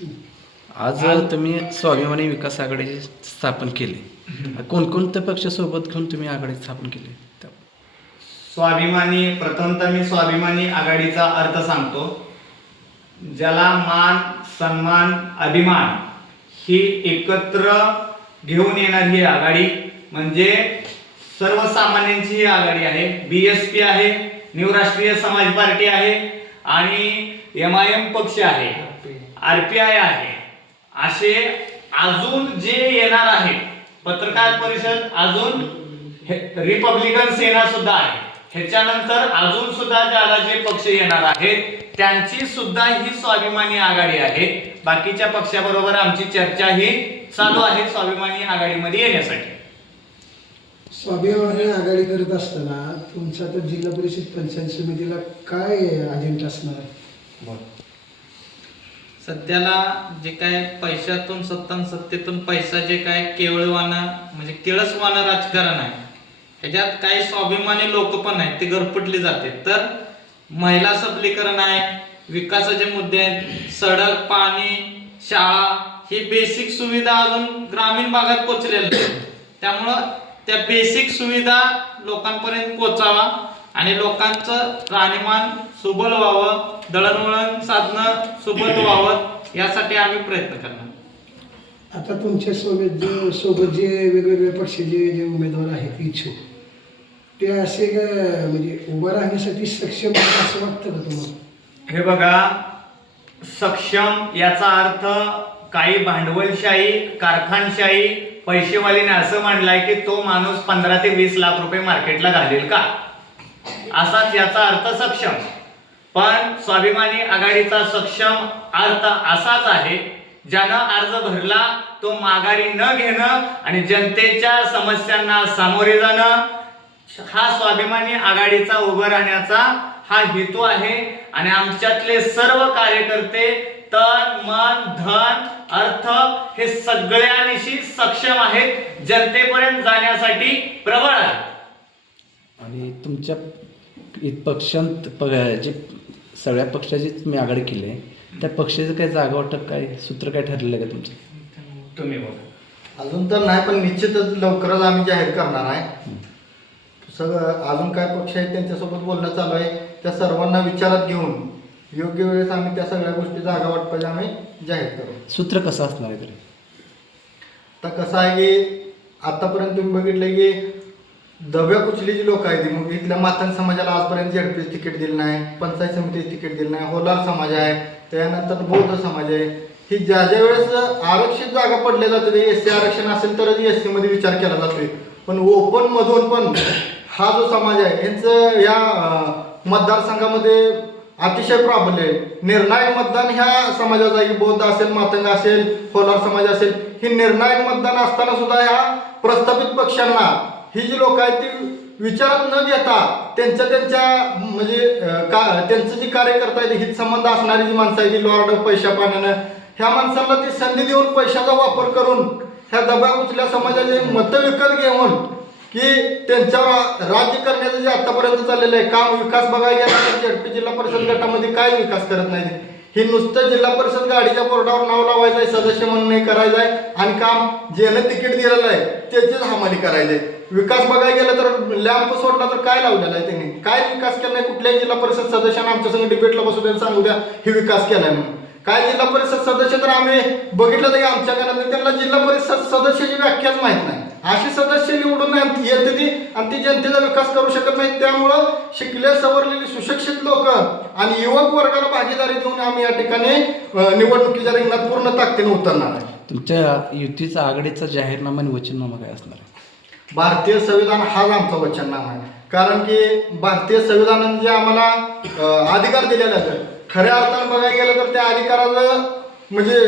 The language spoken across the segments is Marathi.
आज तुम्ही स्वाभिमानी विकास आघाडी स्थापन केली, कोणकोणत्या पक्षासोबत घेऊन तुम्ही आघाडी स्थापन केली? स्वाभिमानी, प्रथमतः मी स्वाभिमानी आघाडीचा अर्थ सांगतो. ज्याला मान, सन्मान, अभिमान ही एकत्र घेऊन येणारी ही आघाडी म्हणजे सर्वसामान्यांची ही आघाडी आहे. BSP आहे, न्यू राष्ट्रीय समाज पार्टी आहे आणि MIM पक्ष आहे, RPI आहे. असे अजून जे येणार आहे, पत्रकार परिषद, अजून रिपब्लिकन सेना सुद्धा आहे. ह्याच्यानंतर अजून सुद्धा ज्याला जे पक्ष येणार आहेत त्यांची सुद्धा ही स्वाभिमानी आघाडी आहे. बाकीच्या पक्षाबरोबर आमची चर्चा ही चालू आहे स्वाभिमानी आघाडीमध्ये येण्यासाठी. स्वाभिमानी आघाडी करत असताना तुमचा तर जिल्हा परिषद पंचायत समितीला काय अजेंडा असणार आहे? सध्याला जे काय पैशातून सत्तेतून पैसा जे काय केवळवाना म्हणजे केळसवाना राजकारण आहे, ह्याच्यात काही स्वाभिमानी लोक पण आहेत, ते गरपटले जाते. तर महिला सबलीकरण आहे, विकासाचे मुद्दे आहेत, सडक, पाणी, शाळा, ही बेसिक सुविधा अजून ग्रामीण भागात पोहोचलेल्या नाहीत. त्यामुळं त्या बेसिक सुविधा लोकांपर्यंत पोहोचावा आणि लोकांचं राहणीमान सुबल व्हावं, दळणवळण साधनं सुबल व्हावं, यासाठी आम्ही प्रयत्न करणार. आता तुमच्या सोबत जे वेगवेगळ्या पक्षाचे जे उमेदवार आहेत इच्छुक, ते असे म्हणजे उभं राहण्यासाठी सक्षम आहेत असं वाटतं का तुम्हाला? हे बघा, सक्षम याचा अर्थ काही भांडवलशाही, कारखानशाही, पैसेवालीने असं मांडलाय की तो माणूस 15 ते 20 लाख रुपये मार्केटला घालेल का, असाच याचा अर्थ सक्षम. पण स्वाभिमानी आघाडीचा सक्षम अर्थ असाच आहे, ज्यानं अर्ज भरला तो माघारी न घेणं आणि जनतेच्या समस्यांना सामोरे जाणं, हा स्वाभिमानी आघाडीचा उभं राहण्याचा हा हेतू आहे. आणि आमच्यातले सर्व कार्यकर्ते तन, मन, धन, अर्थ हे सगळ्यांशी सक्षम आहेत, जनतेपर्यंत जाण्यासाठी प्रबळ आहेत. आणि तुमच्या पक्षांत जे सगळ्या पक्षाची तुम्ही आघाडी केली आहे, त्या पक्षाचं काय जागा वाटप, काय सूत्र काय ठरलेलं आहे का तुमचं? तुम्ही बोला. अजून तर नाही, पण निश्चितच लवकरच आम्ही जाहीर करणार आहे. सगळं अजून काय पक्ष आहेत त्यांच्यासोबत बोलणं चालू आहे. त्या सर्वांना विचारात घेऊन योग्य वेळेस आम्ही त्या सगळ्या गोष्टी जागा वाटपायला आम्ही जाहीर करू. सूत्र कसं असणार आहे तरी? आता कसं आहे की आतापर्यंत तुम्ही बघितलं की दब्या कुचलीची लोक आहेत. मग इथल्या मातंग समाजाला आजपर्यंत ZP तिकीट दिलं नाही, पंचायत समिती तिकीट दिलं नाही, होलार समाज आहे, त्यानंतर बौद्ध समाज आहे. ही ज्या ज्या वेळेस आरक्षित जागा पडल्या जाते, SC आरक्षण असेल तरच SC मध्ये विचार केला जातोय. पण ओपन मधून पण हा जो समाज आहे यांचं या मतदारसंघामध्ये अतिशय प्राबल्य आहे. निर्णायक मतदान ह्या समाजाचं आहे की बौद्ध असेल, मातंग असेल, होलार समाज असेल, ही निर्णायक मतदान असताना सुद्धा ह्या प्रस्थापित पक्षांना ही जी लोक आहेत ती विचारात न घेता त्यांच्या म्हणजे त्यांचं जी कार्यकर्ता आहे, हित संबंध असणारी जी माणसं आहे, जी लॉर्ड पैशा पाण्यानं ह्या माणसांना ती संधी देऊन पैशाचा वापर करून ह्या दबा उचल्या समाजाचे मतं विकत घेऊन की त्यांच्यावर राज्य करण्याचं जे आतापर्यंत चाललेलं आहे काम, विकास बघायला गेला तर ZP जिल्हा परिषद गटामध्ये काय विकास करत नाही. ही नुसतं जिल्हा परिषद गाडीच्या बोर्डावर नाव लावायचं आहे, सदस्य म्हणून हे करायचं आहे आणि काम ज्यानं तिकीट दिलेलं आहे त्याचीच हमाली करायची आहे. विकास बघायला गेलं तर लॅम्प सोडला तर काय लावलेला आहे त्यांनी, काय विकास केला नाही. कुठल्याही जिल्हा परिषद सदस्यांना आमच्या संग डिबेटला बसू द्या, सांगू द्या ही विकास केलाय म्हणून. काय जिल्हा परिषद सदस्य तर आम्ही बघितलं तर आमच्या घरात त्यांना जिल्हा परिषद सदस्याची व्याख्याच माहीत नाही. अशी सदस्य निवडून येते ती आणि ती जनतेचा विकास करू शकत नाही. त्यामुळं शिकले सवरलेली सुशिक्षित लोक आणि युवक वर्गाला भागीदारी देऊन आम्ही या ठिकाणी निवडणुकीच्या रिंगणात पूर्ण ताकदीने उतरणार आहे. तुमच्या युतीचा आघाडीचा जाहीरनामा आणि वचननामा काय असणार आहे? भारतीय संविधान हाच आमचा वचननामा आहे. कारण की भारतीय संविधानाने जे आम्हाला अधिकार दिलेले आहेत, खऱ्या अर्थानं बघायला गेलं तर त्या अधिकाराचं म्हणजे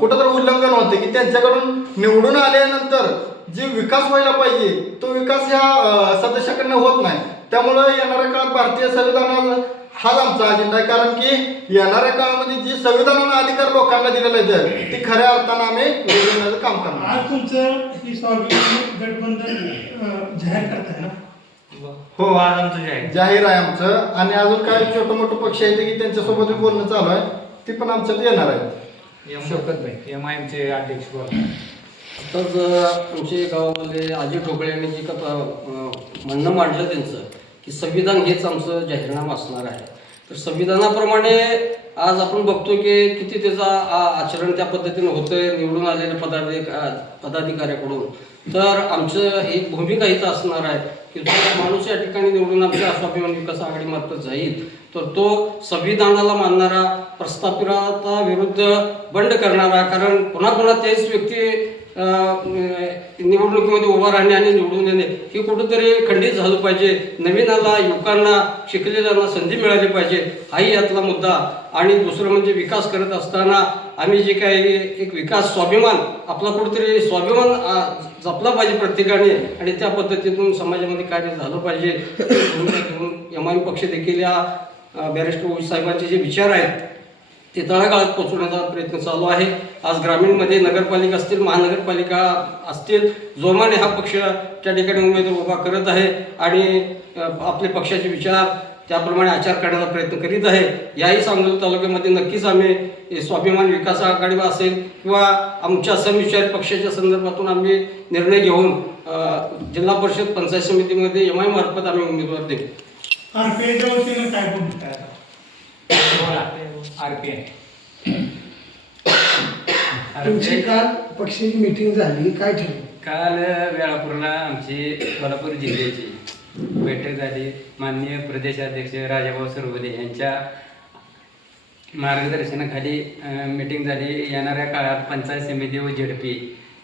कुठंतरी उल्लंघन होते की त्यांच्याकडून निवडून आल्यानंतर जे विकास व्हायला पाहिजे तो विकास ह्या सदस्याकडनं होत नाही. त्यामुळं येणाऱ्या काळात भारतीय संविधानाचा हाच आमचा अजेंडा आहे. कारण की येणाऱ्या काळामध्ये जी संविधानानं अधिकार लोकांना दिलेला आहे ती खऱ्या अर्थानं आम्ही योजण्याचं काम करणार. आज तुमचं ही स्वाभिमानी गठबंधन जाहीर करताय ना? हो, आज आमचं जाहीर आहे आमचं. आणि अजून काही छोटं मोठं पक्ष आहेत की त्यांच्यासोबत बोलणं चालू आहे, ती पण आमच्यात येणार आहे. MIMचे अध्यक्ष बोला. तर आमच्या गावामध्ये अजय ठोकळे यांनी जे का म्हणणं मांडलं त्यांचं की संविधान हेच आमचं जाहीरनामा असणार आहे. तर संविधानाप्रमाणे आज आपण बघतो की किती त्याचा आचरण त्या पद्धतीनं होतंय निवडून आलेल्या पदाधिकाऱ्याकडून. तर आमचं एक भूमिका इथं असणार आहे की जो माणूस या ठिकाणी निवडून आमच्या स्वाभिमान विकास आघाडीमार्फत जाईल तर तो संविधानाला मानणारा, प्रस्थापितांच्या विरुद्ध बंड करणारा, कारण पुन्हा पुन्हा तेच व्यक्ती निवडणुकीमध्ये उभा राहणे आणि निवडून येणे हे कुठंतरी खंडित झालं पाहिजे. नवीनाला, युवकांना, शिकलेल्यांना संधी मिळाली पाहिजे हाही यातला मुद्दा. आणि दुसरं म्हणजे विकास करत असताना आम्ही जे काही एक विकास स्वाभिमान आपला कुठंतरी स्वाभिमान जपला पाहिजे प्रत्येकाने आणि त्या पद्धतीतून समाजामध्ये कार्य झालं पाहिजे. MIM पक्ष देखील या बॅरिस्टर ओवी साहेबांचे जे विचार आहेत ते तळागाळात पोहोचवण्याचा प्रयत्न चालू आहे. आज ग्रामीणमध्ये नगरपालिका असतील, महानगरपालिका असतील, जोमाने हा पक्ष त्या ठिकाणी उमेदवार उभा करत आहे आणि आपले पक्षाचे विचार त्याप्रमाणे आचार करण्याचा प्रयत्न करीत आहे. याही सांगली तालुक्यामध्ये नक्कीच आम्ही स्वाभिमान विकास आघाडी असेल किंवा आमच्या समविचारी पक्षाच्या संदर्भातून आम्ही निर्णय घेऊन जिल्हा परिषद पंचायत समितीमध्ये MIM मार्फत आम्ही उमेदवार देऊ. RPIच्या वतीनं काय भूमिका आहे? तुमची काल पक्षाची मीटिंग झाली, काय ठरलं? काल वेळापूरला आमची सोलापूर जिल्ह्याची बैठक झाली. माननीय प्रदेशाध्यक्ष राजाभाऊ सरवदे यांच्या मार्गदर्शनाखाली मीटिंग झाली. येणाऱ्या काळात पंचायत समिती व ZP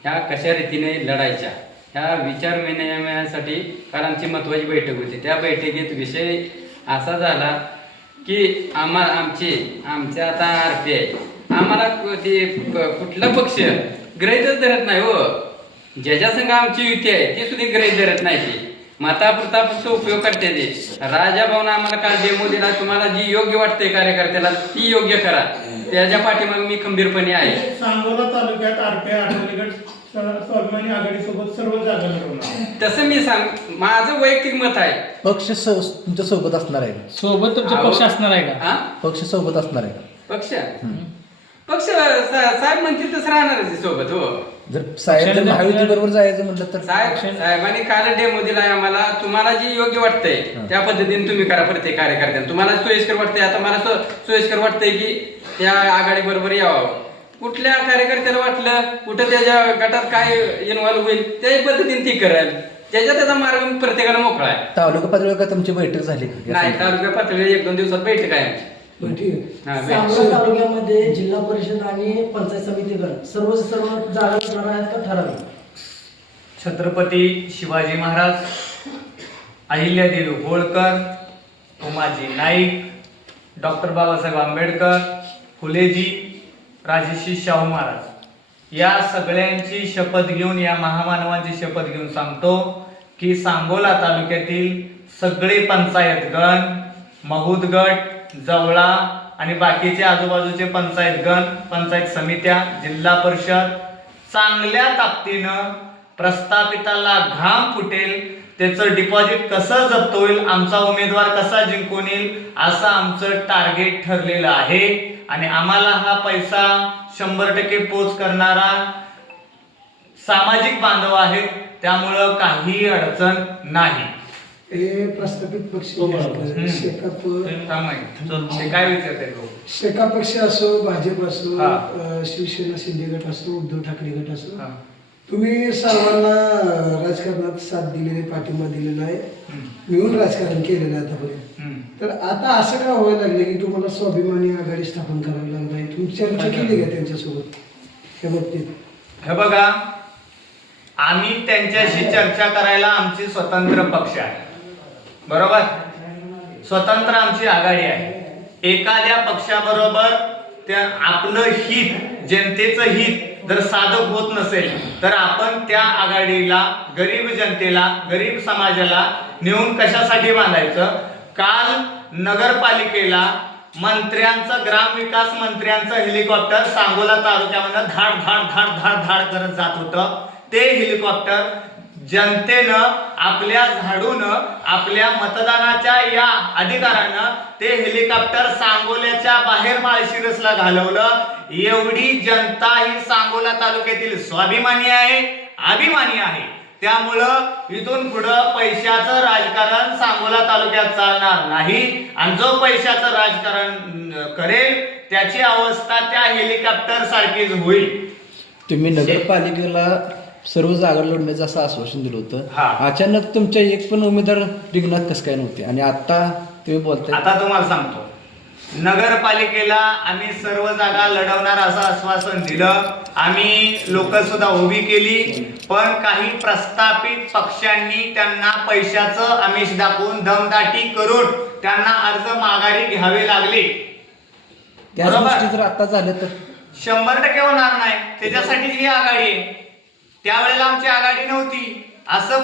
ह्या कशा रीतीने लढायच्या ह्या विचार विनिमयासाठी काल आमची महत्त्वाची बैठक होती. त्या बैठकीत विषय असा झाला की आमच्या आता RPI आम्हाला ते कुठला पक्ष गृहीतच धरत नाही हो. ज्याच्या संघ आमची युती आहे ती सुद्धा गृहीत धरत नाही. ती मातापुरता फक्त उपयोग करते. ते राजाभाऊनं आम्हाला काल डेमो दिला, तुम्हाला जी योग्य वाटते कार्यकर्त्याला ती योग्य करा. त्याच्या पाठीमागे मी खंबीरपणे आहे. सांगोला तालुक्यात RPI आठवले गट स्वाभिमानी आघाडीसोबत सर्व जागा लढवणार. तसं मी माझं वैयक्तिक मत आहे. पक्ष तुमच्या सोबत असणार आहे का? सोबत तुमचा पक्ष असणार आहे का? हा? पक्ष सोबत असणार आहे का? पक्ष साहेब म्हणतील तसं राहणारच आहे सोबत. हो, जर साहेब जर महायुती बरोबर जायचं म्हटलं तर साहेबांनी काल डेमो दिलाय आम्हाला. तुम्हाला जी योग्य वाटतंय त्या पद्धतीने तुम्ही करा. प्रत्येक कार्यकर्त्यांना तुम्हाला सोयीस्कर वाटतंय, आता मला सोयीस्कर वाटतंय की त्या आघाडी बरोबर यावं. कुठल्या कार्यकर्त्याला वाटलं कुठं त्याच्या गटात काय इन्व्हॉल्व होईल त्या पद्धतीने ती करेल. त्याचा मार्ग प्रत्येकाला मोकळा आहे. तालुका पातळीवर का तुमची बैठक झाली? नाही, तालुका पातळीवर 1-2 दिवसात बैठक आहे आमची. सांगोला तालुक्यामध्ये जिल्हा परिषद आणि पंचायत समितीगण सर्व जागा लढणार आहेत का ठराविक? छत्रपती शिवाजी महाराज, अहिल्यादेवी होळकर, उमाजी नाईक, डॉक्टर बाबासाहेब आंबेडकर, फुलेजी, राजर्षी शाहू महाराज या सगळ्यांची शपथ घेऊन, या महामानवांची शपथ घेऊन सांगतो की सांगोला तालुक्यातील सगळे पंचायत गण, महूद गट, जवळा आणि बाकीचे आजूबाजूचे पंचायत गण, पंचायत समित्या, जिल्हा परिषद चांगल्या ताकदीनं प्रस्थापिताला घाम फुटेल त्याचं डिपॉझिट कसं जप्त होईल, आमचा उमेदवार कसा जिंकून येईल असं आमचं टार्गेट ठरलेलं आहे. आणि आम्हाला हा पैसा 100% पोच करणारा सामाजिक बांधव आहेत, त्यामुळं काही अडचण नाही. हे प्रस्थापित पक्ष काय विचारते शेका पक्ष असो, भाजप असो, शिवसेना शिंदे गट असो, उद्धव ठाकरे गट असो, तुम्ही सर्वांना राजकारणात साथ दिलेली, पाठिंबा दिलेला आहे, मिळून राजकारण केलेलं आहे आतापर्यंत. तर आता असं का व्हायला लागलं की तुम्हाला स्वाभिमानी आघाडी स्थापन करावी लागणार आहे? तुम्ही चर्चा केली का त्यांच्यासोबत त्या बाबतीत? हे बघा, आम्ही त्यांच्याशी चर्चा करायला आमची स्वतंत्र पक्ष आहे, बरोबर, स्वतंत्र आमची आघाडी आहे. एखाद्या पक्षाबरोबर त्या आपलं हित, जनतेचं हित जर साधक होत नसेल तर आपण त्या आघाडीला गरीब जनतेला, गरीब समाजाला नेऊन कशासाठी बांधायचं? काल नगरपालिकेला मंत्र्यांचं, ग्रामविकास मंत्र्यांचं हेलिकॉप्टर सांगोला तालुक्यामध्ये धाड धाड धाड धाड धाड करत जात होतं. ते हेलिकॉप्टर जनतेनं आपल्या झाडूनं आपल्या मतदानाच्या या अधिकारानं ते हेलिकॉप्टर सांगोल्याच्या बाहेर माळशिरसला घालवलं. एवढी जनता ही सांगोला तालुक्यातील स्वाभिमानी आहे, अभिमानी आहे. त्यामुळं इथून पुढं पैशाचं राजकारण सांगोला तालुक्यात चालणार नाही आणि जो पैशाचं राजकारण करेल त्याची अवस्था त्या हेलिकॉप्टर सारखीच होईल. तुम्ही नगरपालिकेला सर्व जागा लढण्याचं असं आश्वासन दिलं होतं. हा. अचानक तुमच्या एक पण उमेदवार रिंगणात कसं काय नव्हते आणि आता तुम्ही बोलताय. आता तुम्हाला सांगतो, नगरपालिकेला आम्ही सर्व जागा लढवणार असं आश्वासन दिलं. आम्ही लोक सुद्धा उभी केली, पण काही प्रस्थापित पक्षांनी त्यांना पैशाचं आमिष दाखवून दमदाटी करून त्यांना अर्ज माघारी घ्यावे लागले. त्याच बरोबर. गोष्टी जर आता झाल्या तर 100% होणार नाही. त्याच्यासाठीच ही आघाडी आहे. त्यावेळेला आमची आघाडी नव्हती. असं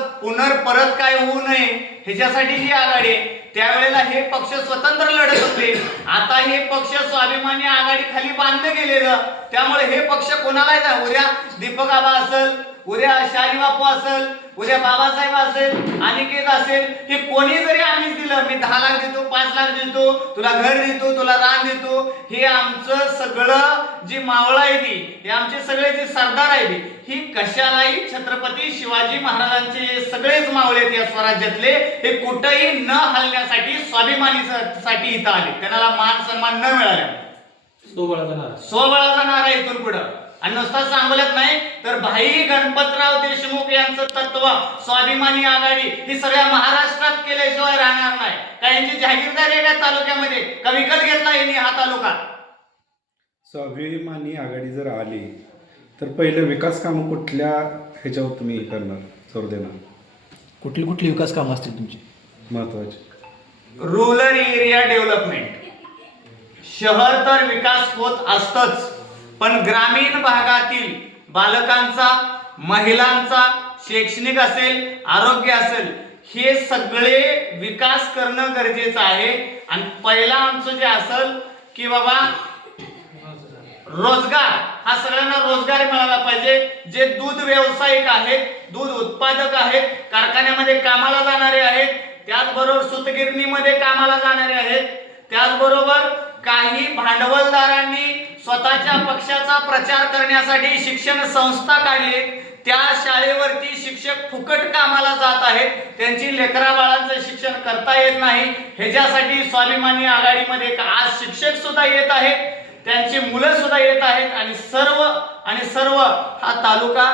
परत काय होऊ नये ह्याच्यासाठी ही आघाडी आहे. त्यावेळेला हे पक्ष स्वतंत्र लढत होते. आता हे पक्ष स्वाभिमानी आघाडी खाली बांधलं गेलेलं. त्यामुळे हे पक्ष कोणालाही नाही. उद्या दीपक आबा असेल, उद्या शाली बापू असेल, उद्या बाबासाहेब असेल, अनिकेत असेल, हे कोणी जरी आम्हीच दिलं, मी 10 लाख देतो, 5 लाख देतो, तुला घर देतो, तुला रान देतो, हे आमचं सगळं जी मावळं आहे ती, हे आमचे सगळे जे सरदार आहे ती, ही कशालाही छत्रपती शिवाजी महाराजांचे सगळेच मावळे या स्वराज्यातले हे कुठेही न हलण्यासाठी स्वाभिमानीसाठी इथं आले. त्यांना मान सन्मान न मिळाला, स्वबळाचा नारा इथून पुढं. आणि नुसता सांगोल्यात नाही तर भाई गणपतराव देशमुख यांचं तत्व स्वाभिमानी आघाडी ही सगळ्या महाराष्ट्रात केल्याशिवाय राहणार नाही. त्यांची जागीरदारी आहे का तालुक्यामध्ये, का विकत घेतला यांनी हा तालुका? स्वाभिमानी आघाडी जर आली तर पहिलं विकास कामं कुठल्या ह्याच्यावर तुम्ही करणार, जोर देणार? कुठली विकास कामं असतील तुमची महत्वाचे? Rural area development. शहर तर विकास होत असतच, पण ग्रामीण भागातील बालकांचा, महिलांचा, शैक्षणिक असेल, आरोग्य असेल, हे सगळे विकास करणं गरजेचं आहे. आणि पहिला आमचं जे असेल की बाबा रोजगार, हा सगळ्यांना रोजगार मिळाला पाहिजे. जे दूध व्यावसायिक आहेत, दूध उत्पादक आहेत, कारखान्यामध्ये कामाला जाणारे आहेत, त्याचबरोबर सूतगिरणीमध्ये कामाला जाणारे आहेत, त्याचबरोबर काही भांडवलदारांनी स्वतःच्या पक्षाचा प्रचार करण्यासाठी शिक्षण संस्था काढली, त्या शाळेवरती शिक्षक फुकट कामाला जात आहेत, त्यांची लेकरा बाळांचं शिक्षण करता येत नाही. ह्याच्यासाठी स्वाभिमानी आघाडीमध्ये आज शिक्षक सुद्धा येत आहेत, त्यांची मुलं सुद्धा येत आहेत. आणि सर्व हा तालुका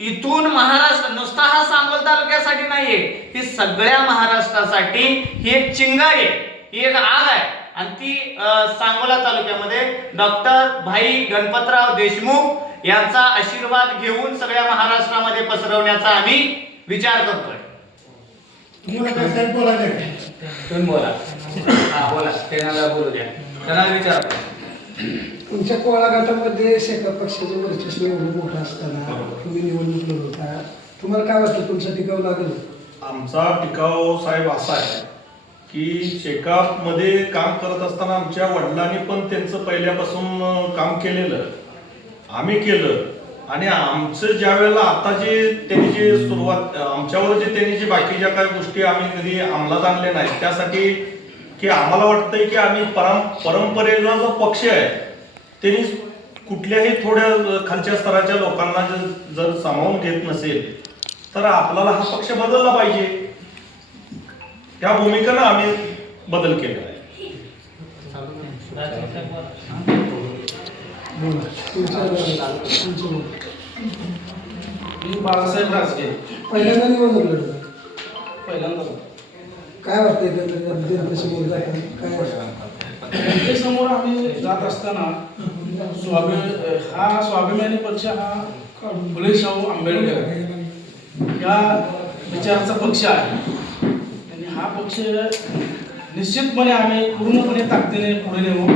इथून महाराष्ट्र, नुसता हा सांगोल तालुक्यासाठी नाहीये, ही सगळ्या महाराष्ट्रासाठी ही एक चिंगारी आहे, ही एक आग आहे. आणि ती सांगोला तालुक्यामध्ये डॉक्टर भाई गणपतराव देशमुख यांचा आशीर्वाद घेऊन सगळ्या महाराष्ट्रामध्ये पसरवण्याचा आम्ही विचार करतोय. तुम्ही बोला. हा बोला, त्यांना बोलू द्या, त्यांना विचार. तुमच्या कोळा गटामध्ये शेका पक्षाचं वर्चस्व एवढं मोठं असताना तुम्ही निवडणूक लढवता, तुम्हाला काय वाटतं तुमचा टिकाव लागेल? आमचा टिकाव साहेब असा आहे की शेकापमध्ये काम करत असताना आमच्या वडिलांनी पण त्यांचं पहिल्यापासून काम केलेलं, आम्ही केलं. आणि आमचं ज्या वेळेला आता जे त्यांनी जे सुरुवात आमच्यावर जे त्यांनी जे बाकीच्या काही गोष्टी आम्ही कधी अंमलात आणल्या नाहीत, त्यासाठी की आम्हाला वाटतंय की आम्ही परंपरेचा जो पक्ष आहे त्यांनी कुठल्याही थोड्या खालच्या स्तराच्या लोकांना जर सामावून घेत नसेल तर आपल्याला हा पक्ष बदलला पाहिजे. त्या भूमिकेनं आम्ही बदल केलेला आहे. बाळासाहेब राजगे पहिल्यांदा निवडणूक लढवता, पहिल्यांदा काय वाटतंय जनतेसमोर जाताना काय वाटतं? जनतेसमोर आम्ही जात असताना हा स्वाभिमानी पक्ष हा फुले शाहू आंबेडकर या विचाराचा पक्ष आहे. आणि हा पक्ष निश्चितपणे आम्ही पूर्णपणे ताकदीने पुढे नेऊ.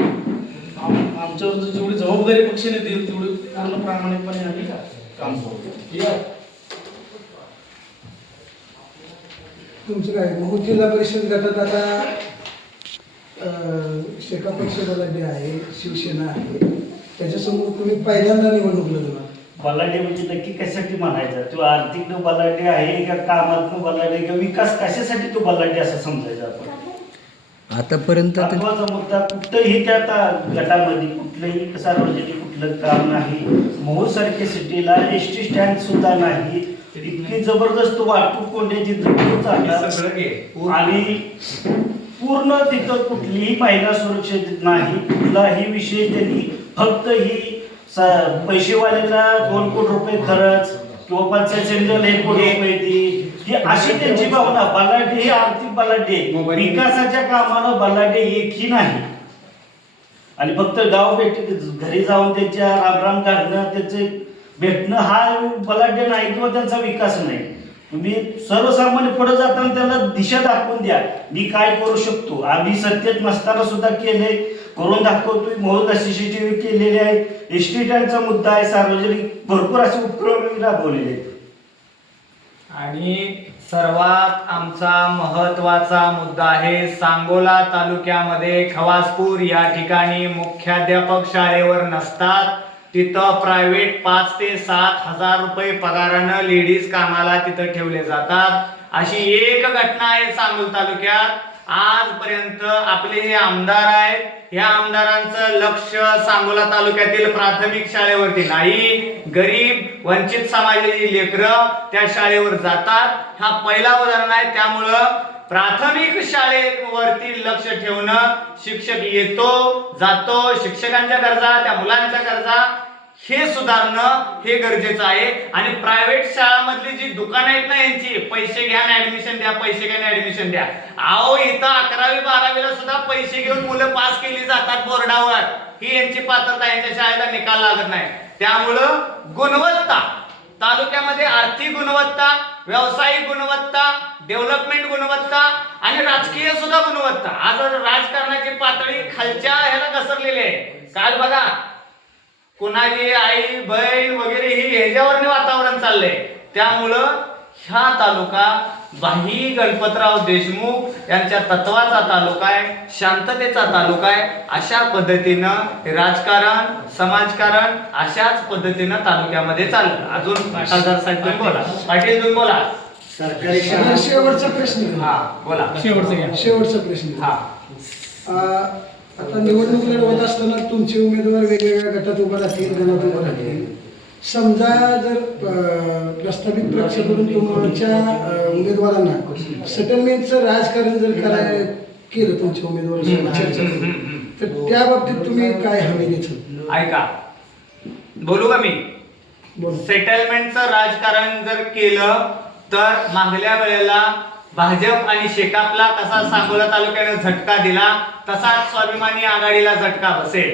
आमच्यावर जेवढी जबाबदारी पक्षाने देईल तेवढी पूर्ण प्रामाणिकपणे आम्ही काम करू. तुमचं काय महूद जिल्हा परिषद गटात आता शेका पक्ष बलाढ्य आहे, शिवसेना आहे, त्याच्यासमोर तुम्ही पहिल्यांदा निवडणूक लढवणार, बलाढ्य म्हणजे नक्की कशासाठी म्हणायचा? तो आर्थिक बलाढ्य आहे का कामातनं बलाढ्य का विकास कशासाठी तो बलाढ्य असं समजायचा आपण? आतापर्यंत महत्वाचा मुद्दा कुठंही त्या गटामध्ये कुठलंही सार्वजनिक कुठलं काम नाही. मोहोळ सारख्या सिटीला एसटी स्टँड सुद्धा नाही. इतकी जबरदस्त वाहतूक कोंड्याची धडक चालतात आणि पूर्ण तिथं कुठलीही महिला सुरक्षित नाही. कुठलाही विषय त्यांनी फक्त ही पैसेवाल्याला 2 कोटी रुपये खर्च किंवा पंचायत समितीला 1 कोटी रुपये ही अशी त्यांची भावना. बलाढ्य ही आर्थिक बलाढ्य, विकासाच्या कामानं बलाढ्य एकही नाही. आणि फक्त गाव घरी जाऊन त्यांच्या रामराम काढणं, त्याचे भेटणं हा बलाढ्य नाही किंवा त्यांचा विकास नाही. तुम्ही सर्वसामान्य पुढे जाताना त्यांना दिशा दाखवून द्या, मी काय करू शकतो. आम्ही सत्तेत नसताना सुद्धा केले, करून दाखवतोय. मोहोळ CCTV केलेले आहे, एसटी स्टँडचा मुद्दा आहे, सार्वजनिक भरपूर असे उपक्रम राबवलेले आहेत. आणि सर्वात आमचा महत्वाचा मुद्दा आहे सांगोला तालुक्यामध्ये खवासपूर या ठिकाणी मुख्याध्यापक शाळेवर नसतात. तिथं प्रायव्हेट 5 ते 7 हजार रुपये पगारानं लेडीज कामाला तिथं ठेवले जातात. अशी एक घटना आहे सांगोला तालुक्यात. आजपर्यंत आपले हे आमदार आहेत, या आमदारांचं लक्ष सांगोला तालुक्यातील प्राथमिक शाळेवरती नाही. गरीब वंचित समाजाची लेकरं त्या शाळेवर जातात. हा पहिला उदाहरण आहे. त्यामुळं प्राथमिक शाळेवरती लक्ष ठेवणं, शिक्षक येतो जातो, शिक्षकांच्या गरजा, त्या मुलांच्या गरजा हे सुधारणं हे गरजेचं आहे. आणि प्रायव्हेट शाळांमधली जी दुकानं आहेत ना, यांची पैसे घ्या ना ऍडमिशन द्या, पैसे घ्या ना ऍडमिशन द्या. अहो इथं 11वी 12वीला सुद्धा पैसे घेऊन मुलं पास केली जातात बोर्डावर. ही यांची पात्रता, यांच्या शाळेला निकाल लागत नाही. त्यामुळं गुणवत्ता तालुक्यामध्ये, आर्थिक गुणवत्ता, व्यावसायिक गुणवत्ता, डेव्हलपमेंट गुणवत्ता आणि राजकीय सुद्धा गुणवत्ता. आज राजकारणाची पातळी खालच्या ह्याला घसरलेली आहे. काल बघा कुणाची आई बहीण वगैरे ही ह्याच्यावर वातावरण चाललंय. त्यामुळं हा तालुका भाई गणपतराव देशमुख यांच्या तत्वाचा तालुका आहे, शांततेचा तालुका आहे. अशा पद्धतीनं राजकारण, समाजकारण अशाच पद्धतीनं तालुक्यामध्ये चाललं. अजून खासदार साहेब तुम्ही बोला, पाटील तुम्ही बोला. सरकारी शेवटचा प्रश्न. हा बोला. शेवटचा प्रश्न. आता निवडणूक लढवत असताना तुमचे उमेदवार वेगवेगळ्या गटात उभा राहतील, गणात उभा राहतील. समजा जर प्रस्तावित पक्षाकडून तुमच्या उमेदवारांना सेटलमेंटचं राजकारण जर केलं तुमच्या उमेदवारांसोबत चर्चा करून, तर त्या बाबतीत तुम्ही काय हमी द्यायचं? ऐका, बोलू का मी? सेटलमेंटचं राजकारण जर केलं तर मागल्या वेळेला भाजप आणि शेकापला कसा सांगोला तालुक्याने झटका दिला, तसाच स्वाभिमानी आघाडीला झटका बसेल.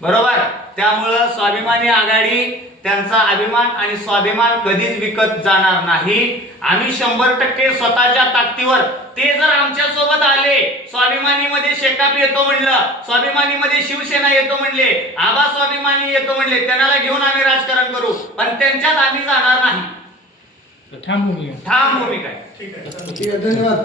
बरोबर? त्यामुळं स्वाभिमानी आघाडी त्यांचा अभिमान आणि स्वाभिमान कधीच विकत जाणार नाही. आम्ही 100% स्वतःच्या ताकदीवर, ते जर आमच्या सोबत आले, स्वाभिमानीमध्ये शेकाप येतो म्हणलं, स्वाभिमानीमध्ये शिवसेना येतो म्हणले, आबा स्वाभिमानी येतो म्हणले, त्यांना घेऊन आम्ही राजकारण करू, पण त्यांच्यात आम्ही जाणार नाही. ठाम भूमिका आहे. ठीक आहे, धन्यवाद.